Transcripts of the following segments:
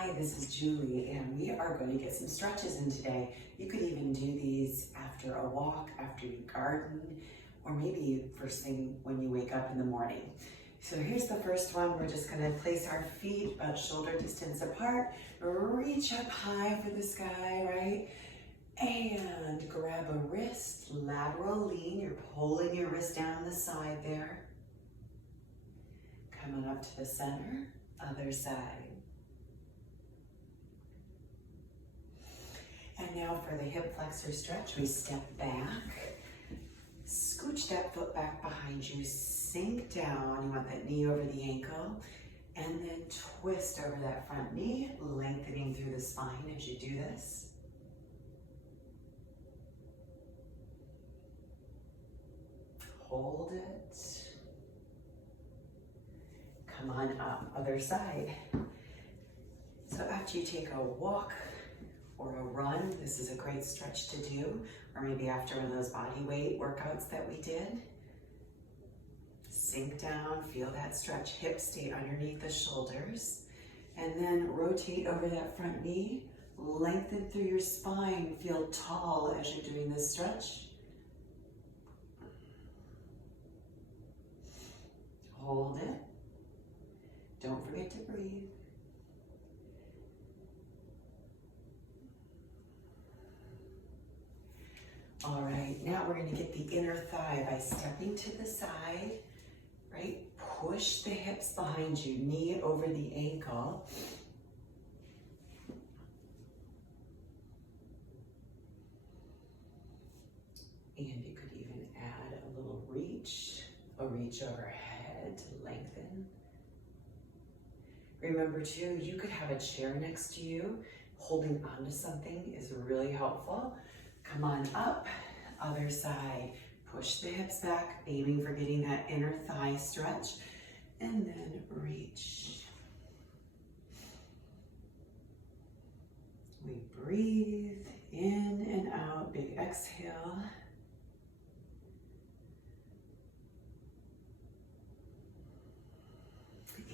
Hi, this is Julie, and we are going to get some stretches in today. You could even do these after a walk, after you garden, or maybe first thing when you wake up in the morning. So here's the first one. We're just going to place our feet about shoulder distance apart, reach up high for the sky, right? And grab a wrist, lateral lean. You're pulling your wrist down the side there. Coming up to the center, other side. And now for the hip flexor stretch, we step back, scooch that foot back behind you, sink down. You want that knee over the ankle, and then twist over that front knee, lengthening through the spine as you do this. Hold it. Come on up, other side. So after you take a walk or a run, this is a great stretch to do, or maybe after one of those body weight workouts that we did. Sink down, feel that stretch, hips stay underneath the shoulders, and then rotate over that front knee, lengthen through your spine, feel tall as you're doing this stretch. Hold it. Don't forget to breathe. All right, now we're going to get the inner thigh by stepping to the side, right? Push the hips behind you, knee over the ankle. And you could even add a little reach, a reach overhead to lengthen. Remember too, you could have a chair next to you. Holding onto something is really helpful. Come on up, other side. Push the hips back, aiming for getting that inner thigh stretch, and then reach. We breathe in and out, big exhale.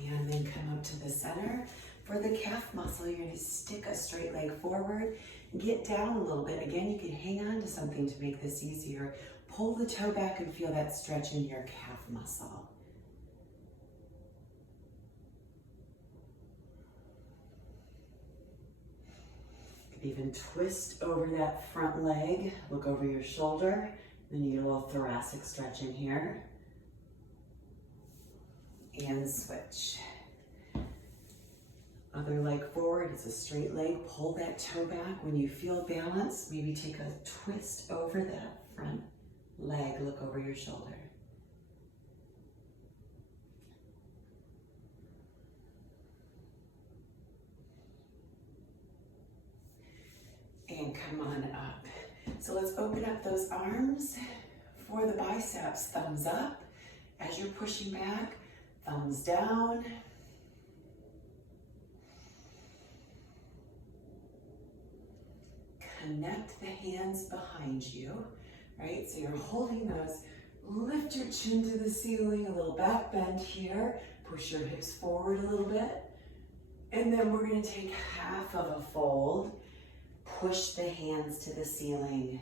And then come up to the center. For the calf muscle, you're going to stick a straight leg forward, get down a little bit. Again, you can hang on to something to make this easier. Pull the toe back and feel that stretch in your calf muscle. You could even twist over that front leg, look over your shoulder, then you get a little thoracic stretch in here. And switch. Other leg forward, it's a straight leg. Pull that toe back. When you feel balance, maybe take a twist over that front leg. Look over your shoulder. And come on up. So let's open up those arms. For the biceps, thumbs up. As you're pushing back, thumbs down. Connect the hands behind you, right? So you're holding those. Lift your chin to the ceiling, a little back bend here. Push your hips forward a little bit. And then we're going to take half of a fold. Push the hands to the ceiling.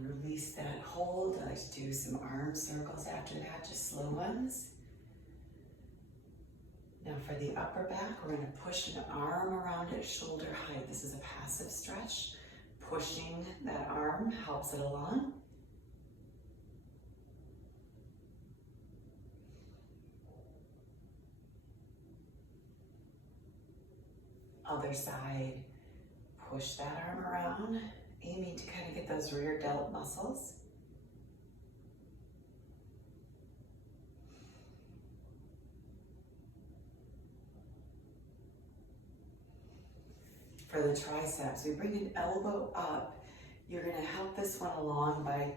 Release that hold. I like to do some arm circles after that, just slow ones. Now for the upper back, we're going to push an arm around at shoulder height. This is a passive stretch. Pushing that arm helps it along. Other side, push that arm around. Aiming to kind of get those rear delt muscles. For the triceps, we bring an elbow up. You're going to help this one along by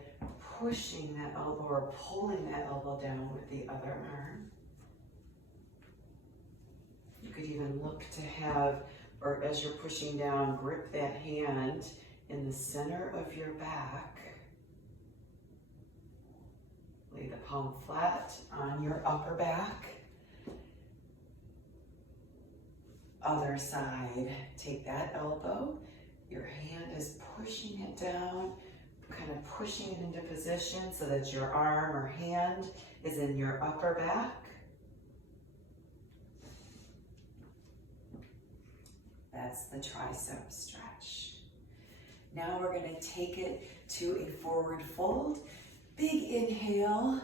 pushing that elbow or pulling that elbow down with the other arm. You could even look to have, or as you're pushing down, grip that hand in the center of your back. Lay the palm flat on your upper back. Other side, take that elbow. Your hand is pushing it down, kind of pushing it into position so that your arm or hand is in your upper back. That's the tricep stretch. Now we're going to take it to a forward fold. Big inhale.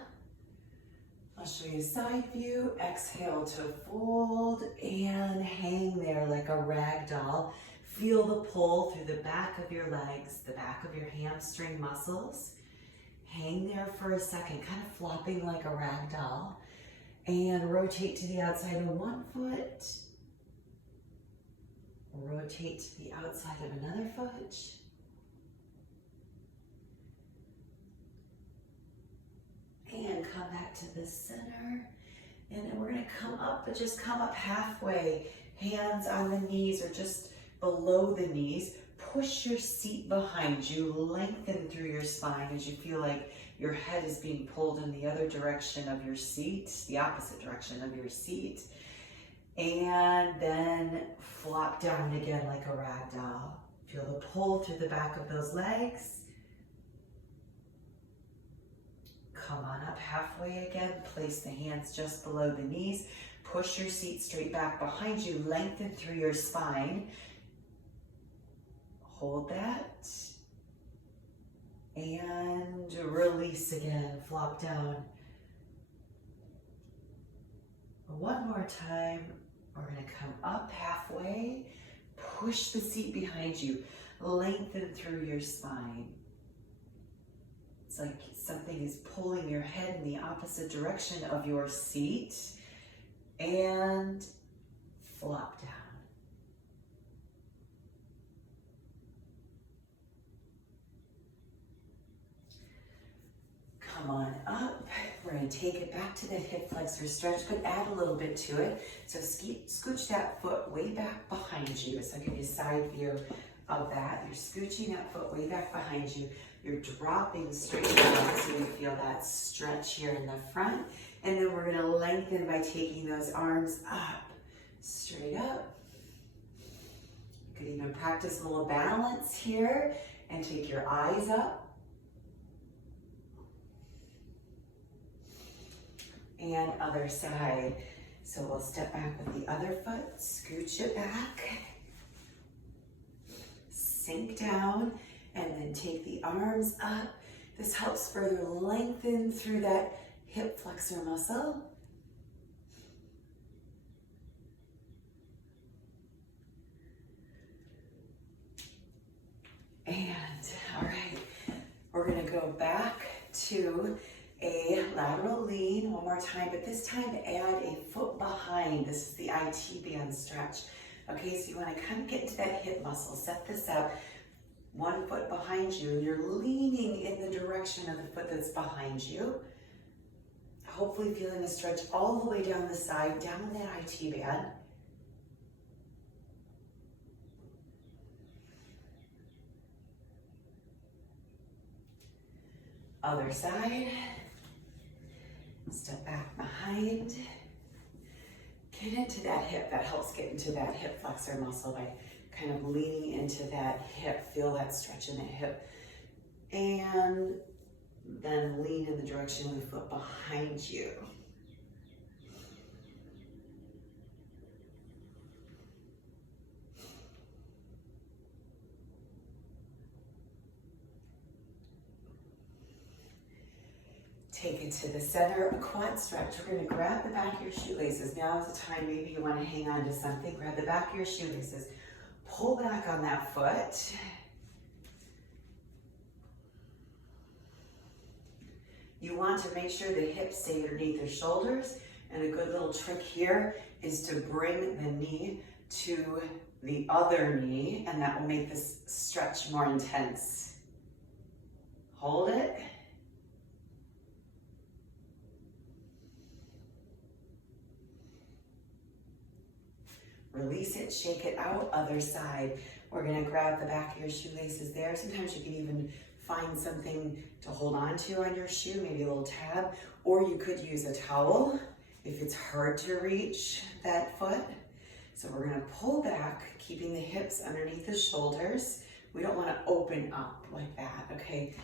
I'll show you a side view. Exhale to fold and hang there like a rag doll. Feel the pull through the back of your legs, the back of your hamstring muscles. Hang there for a second, kind of flopping like a rag doll. And rotate to the outside of one foot. Rotate to the outside of another foot. And come back to the center. And then we're going to come up, but just come up halfway. Hands on the knees or just below the knees. Push your seat behind you. Lengthen through your spine as you feel like your head is being pulled in the other direction of your seat, the opposite direction of your seat. And then flop down again like a rag doll. Feel the pull through the back of those legs. Come on up halfway again. Place the hands just below the knees. Push your seat straight back behind you. Lengthen through your spine. Hold that. And release again. Flop down. One more time. We're going to come up halfway. Push the seat behind you. Lengthen through your spine. It's like something is pulling your head in the opposite direction of your seat. And flop down. Come on up. We're going to take it back to that hip flexor stretch, but add a little bit to it. So scooch that foot way back behind you. So I'll give you a side view of that. You're scooching that foot way back behind you. You're dropping straight down so you feel that stretch here in the front. And then we're going to lengthen by taking those arms up, straight up. You could even practice a little balance here and take your eyes up. And other side. So we'll step back with the other foot, scooch it back, sink down, and then take the arms up. This helps further lengthen through that hip flexor muscle. And all right, we're gonna go back to a lateral lean one more time, but this time add a foot behind. This is the IT band stretch. Okay, so you want to kind of get into that hip muscle. Set this up. One foot behind you, and you're leaning in the direction of the foot that's behind you. Hopefully feeling a stretch all the way down the side, down that IT band. Other side. Step back behind. Get into that hip. That helps get into that hip flexor muscle by kind of leaning into that hip. Feel that stretch in the hip. And then lean in the direction of the foot behind you. Take it to the center, a quad stretch. We're going to grab the back of your shoelaces. Now is the time maybe you want to hang on to something. Grab the back of your shoelaces. Pull back on that foot. You want to make sure the hips stay underneath the shoulders. And a good little trick here is to bring the knee to the other knee, and that will make this stretch more intense. Hold it. Release it, shake it out, other side. We're gonna grab the back of your shoelaces there. Sometimes you can even find something to hold on to on your shoe, maybe a little tab, or you could use a towel if it's hard to reach that foot. So we're gonna pull back, keeping the hips underneath the shoulders. We don't wanna open up like that, okay?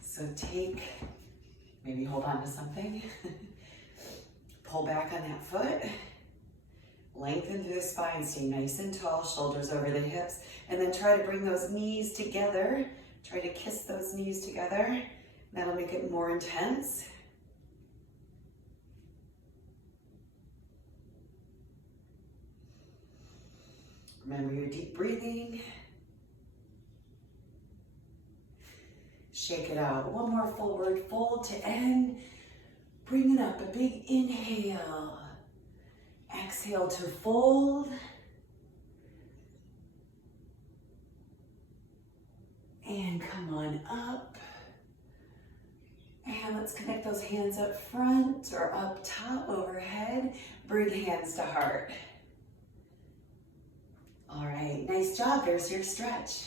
So maybe hold on to something. Pull back on that foot. Lengthen through the spine, stay nice and tall, shoulders over the hips, and then try to bring those knees together. Try to kiss those knees together. That'll make it more intense. Remember your deep breathing. Shake it out. One more forward fold to end. Bring it up, a big inhale. Exhale to fold. And come on up. And let's connect those hands up front or up top, overhead. Bring hands to heart. All right, nice job. There's your stretch.